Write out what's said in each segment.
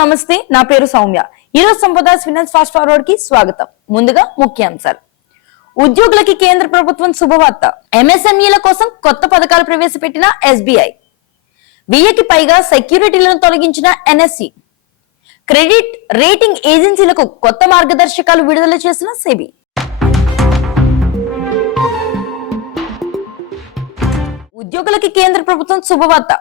నమస్తే. నా పేరు సౌమ్య. ఈరోజు సంపద ఫినాన్స్ ఫాస్ట్ ఫార్వర్డ్కి స్వాగతం. ముందుగా ముఖ్యాంశాలు. ఉద్యోగులకి కేంద్ర ప్రభుత్వం శుభవార్త. ఎంఎస్ఎంఈల కోసం కొత్త పథకాలు ప్రవేశపెట్టిన ఎస్బీఐ. వెయ్యికి పైగా సెక్యూరిటీలను తొలగించిన ఎన్ఎస్సి క్రెడిట్ రేటింగ్ ఏజెన్సీలకు కొత్త మార్గదర్శకాలు విడుదల చేసిన సెబీ. ఉద్యోగులకి కేంద్ర ప్రభుత్వం శుభవార్త.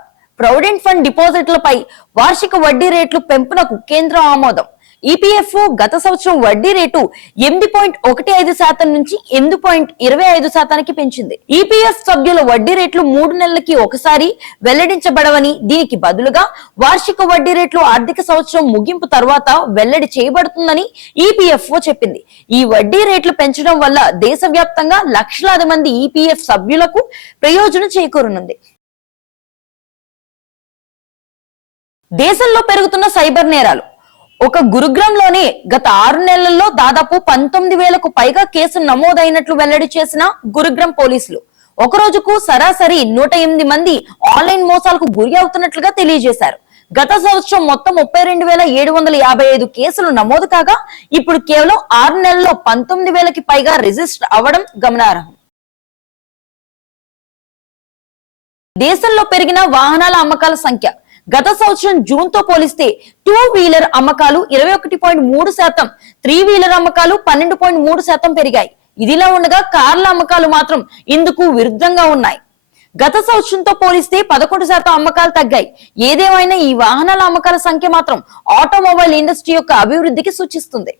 ప్రొవిడెంట్ ఫండ్ డిపాజిట్లపై వార్షిక వడ్డీ రేట్లు పెంపునకు కేంద్ర ఆమోదం. ఈపీఎఫ్ఓ గత సంవత్సరం వడ్డీ రేటు ఎనిమిది పాయింట్ ఒకటి ఐదు శాతం నుంచి ఎనిమిది పాయింట్ ఇరవై ఐదు శాతానికి పెంచింది. ఈపీఎఫ్ సభ్యుల వడ్డీ రేట్లు మూడు నెలలకి ఒకసారి వెల్లడించబడవని దీనికి బదులుగా వార్షిక వడ్డీ రేట్లు ఆర్థిక సంవత్సరం ముగింపు తర్వాత వెల్లడి చేయబడుతుందని ఈపీఎఫ్ఓ చెప్పింది. ఈ వడ్డీ రేట్లు పెంచడం వల్ల దేశవ్యాప్తంగా లక్షలాది మంది ఈపీఎఫ్ సభ్యులకు ప్రయోజనం చేకూరనుంది. దేశంలో పెరుగుతున్న సైబర్ నేరాలు. ఒక గురుగ్రంలోని గత ఆరు నెలల్లో దాదాపు పంతొమ్మిది వేలకు పైగా కేసులు నమోదైనట్లు వెల్లడి చేసిన గురుగ్రం పోలీసులు. ఒక రోజుకు సరాసరి నూట ఎనిమిది మంది ఆన్లైన్ మోసాలకు గురి అవుతున్నట్లుగా తెలియజేశారు. గత సంవత్సరం మొత్తం ముప్పై రెండు వేల ఏడు వందల యాభై ఐదు కేసులు నమోదు కాగా ఇప్పుడు కేవలం ఆరు నెలల్లో పంతొమ్మిది వేలకి పైగా రిజిస్టర్ అవ్వడం గమనార్హం. దేశంలో పెరిగిన వాహనాల అమ్మకాల సంఖ్య గత సంవత్సరం జూన్తో పోలిస్తే టూ వీలర్ అమ్మకాలు ఇరవై ఒకటి పాయింట్ మూడు శాతం త్రీ వీలర్ అమ్మకాలు పన్నెండు పాయింట్ మూడు శాతం పెరిగాయి. ఇదిలా ఉండగా కార్ల అమ్మకాలు మాత్రం ఇందుకు విరుద్ధంగా ఉన్నాయి. గత సంవత్సరంతో పోలిస్తే పదకొండు శాతం అమ్మకాలు తగ్గాయి. ఏదేమైనా ఈ వాహనాల అమ్మకాల సంఖ్య మాత్రం ఆటోమొబైల్ ఇండస్ట్రీ యొక్క అభివృద్ధికి సూచిస్తుంది.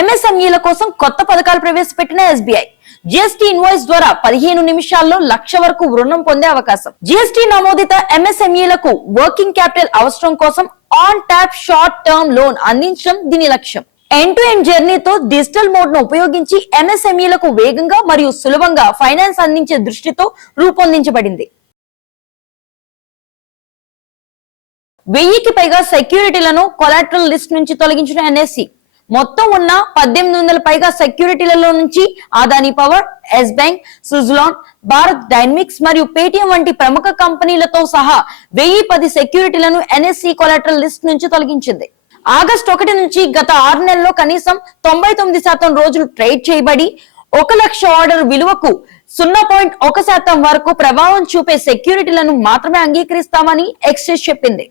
ఎంఎస్ఎంఈల కోసం కొత్త పథకాలు ప్రవేశపెట్టిన ఎస్బీఐ జిఎస్టీ ఇన్వాయిస్ ద్వారా పదిహేను నిమిషాల్లో లక్ష వరకు రుణం పొందే అవకాశం. జిఎస్టీ నమోదిత ఎంఎస్ఎంఈలకు వర్కింగ్ క్యాపిటల్ అవసరం కోసం on tap short term loan అందించడం దీని లక్ష్యం. ఎండ్ టు ఎండ్ జర్నీతో డిజిటల్ మోడ్ను ఉపయోగించి ఎంఎస్ఎంఈలకు వేగంగా మరియు సులభంగా ఫైనాన్స్ అందించే దృష్టితో రూపొందించబడింది. వెయ్యికి పైగా సెక్యూరిటీలను కొలాటరల్ లిస్ట్ నుంచి తొలగించిన ఎన్ఎస్సి మొత్తం ఉన్న పద్దెనిమిది వందల పైగా సెక్యూరిటీలలో నుంచి Adani Power Yes Bank Suzlon Bharat Dynamics మరియు పేటిఎం వంటి ప్రముఖ కంపెనీలతో సహా వెయ్యి పది సెక్యూరిటీలను ఎన్ఎస్సి కొలాటరల్ లిస్ట్ నుంచి తొలగించింది. ఆగస్టు ఒకటి నుంచి గత ఆరు నెలల్లో కనీసం తొంభై తొమ్మిది శాతం రోజులు ట్రేడ్ చేయబడి ఒక లక్ష ఆర్డర్ విలువకు సున్నా పాయింట్ ఒక శాతం వరకు ప్రభావం చూపే సెక్యూరిటీలను మాత్రమే అంగీకరిస్తామని ఎక్స్చేంజ్ చెప్పింది.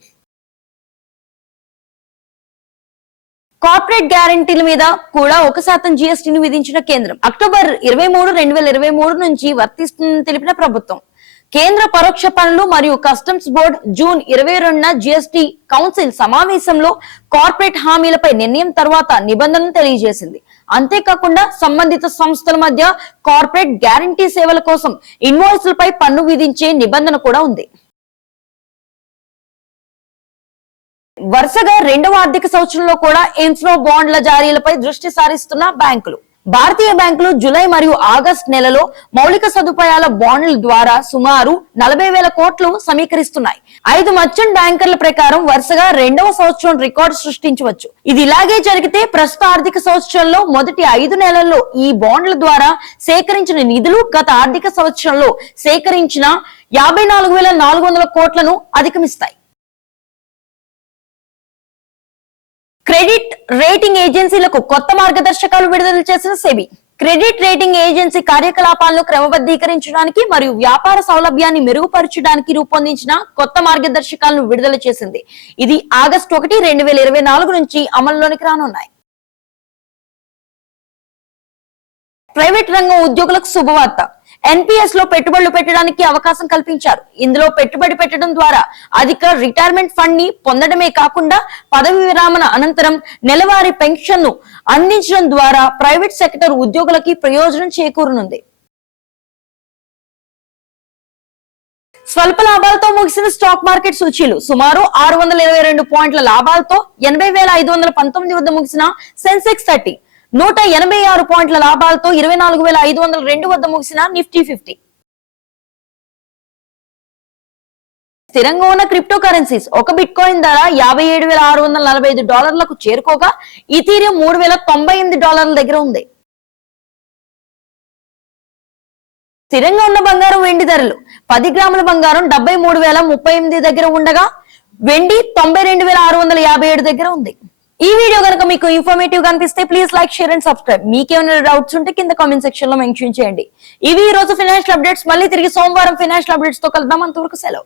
కార్పొరేట్ గ్యారంటీల మీద కూడా ఒక శాతం జీఎస్టీని విధించిన కేంద్రం. అక్టోబర్ ఇరవై మూడు రెండు వేల ఇరవై మూడు నుంచి వర్తిస్తుందని తెలిపిన ప్రభుత్వం. కేంద్ర పరోక్ష పనులు మరియు కస్టమ్స్ బోర్డు జూన్ ఇరవై రెండున జిఎస్టీ కౌన్సిల్ సమావేశంలో కార్పొరేట్ హామీలపై నిర్ణయం తర్వాత నిబంధనలు తెలియజేసింది. అంతేకాకుండా సంబంధిత సంస్థల మధ్య కార్పొరేట్ గ్యారంటీ సేవల కోసం ఇన్వాయిస్లపై పన్ను విధించే నిబంధన కూడా ఉంది. వరుసగా రెండవ ఆర్థిక సంవత్సరంలో కూడా ఇన్ఫ్లో బాండ్ల జారీలపై దృష్టి సారిస్తున్న బ్యాంకులు. భారతీయ బ్యాంకులు జులై మరియు ఆగస్ట్ నెలలో మౌలిక సదుపాయాల బాండ్ల ద్వారా సుమారు నలభై వేల కోట్లు సమీకరిస్తున్నాయి. ఐదు మర్చెంట్ బ్యాంకర్ల ప్రకారం వరుసగా రెండవ సంవత్సరం రికార్డు సృష్టించవచ్చు. ఇది ఇలాగే జరిగితే ప్రస్తుత ఆర్థిక సంవత్సరంలో మొదటి ఐదు నెలల్లో ఈ బాండ్ల ద్వారా సేకరించిన నిధులు గత ఆర్థిక సంవత్సరంలో సేకరించిన యాభై నాలుగు వేల నాలుగు వందల కోట్లను అధిగమిస్తాయి. క్రెడిట్ రేటింగ్ ఏజెన్సీలకు కొత్త మార్గదర్శకాలు విడుదల చేసిన సెబీ. క్రెడిట్ రేటింగ్ ఏజెన్సీ కార్యకలాపాలను క్రమబద్ధీకరించడానికి మరియు వ్యాపార సౌలభ్యాన్ని మెరుగుపరచడానికి రూపొందించిన కొత్త మార్గదర్శకాలను విడుదల చేసింది. ఇది ఆగస్టు ఒకటి రెండు వేల ఇరవై నాలుగు నుంచి అమల్లోనికి రానున్నాయి. ప్రైవేట్ రంగం ఉద్యోగులకు శుభవార్త. ఎన్పిఎస్లో పెట్టుబడులు పెట్టడానికి అవకాశం కల్పించారు. ఇందులో పెట్టుబడి పెట్టడం ద్వారా అధిక రిటైర్మెంట్ ఫండ్ని పొందడమే కాకుండా పదవి విరామణ అనంతరం నెలవారీ పెన్షన్ను అందించడం ద్వారా ప్రైవేట్ సెక్టర్ ఉద్యోగులకి ప్రయోజనం చేకూరనుంది. స్వల్ప లాభాలతో ముగిసిన స్టాక్ మార్కెట్ సూచీలు. సుమారు ఆరు వందల ఇరవై రెండు పాయింట్ల లాభాలతో ఎనభై వేల ఐదు వందల పంతొమ్మిది వద్ద ముగిసిన సెన్సెక్స్ థర్టీ. నూట ఎనభై ఆరు పాయింట్ల లాభాలతో ఇరవై నాలుగు వేల ఐదు వందల రెండు వద్ద ముగిసిన నిఫ్టీ ఫిఫ్టీ. స్థిరంగా ఉన్న క్రిప్టో కరెన్సీస్ ఒక బిట్ కాయిన్ ధర యాభై ఏడు వేల ఆరు వందల నలభై ఐదు డాలర్లకు చేరుకోగా ఇథీరియం మూడు వేల తొంభై ఎనిమిది డాలర్ల దగ్గర ఉంది. స్థిరంగా ఉన్న బంగారం వెండి ధరలు పది గ్రాముల బంగారం డెబ్బై మూడు వేల ముప్పై ఎనిమిది దగ్గర ఉండగా వెండి తొంభై రెండు వేల ఆరు వందల యాభై ఏడు దగ్గర ఉంది. ఈ వీడియో కనుక మీకు ఇన్ఫర్మేటివ్గా అనిపిస్తే please like share and subscribe మీకేమైనా డౌట్స్ ఉంటే కింద కామెంట్ సెక్షన్లో మెన్షన్ చేయండి. ఇవి ఈ రోజు ఫైనాన్షియల్ అప్డేట్స్ మళ్ళీ తిరిగి సోమవారం ఫైనాన్షియల్ అప్డేట్స్తో కలుద్దాం. అంతవరకు సెలవు.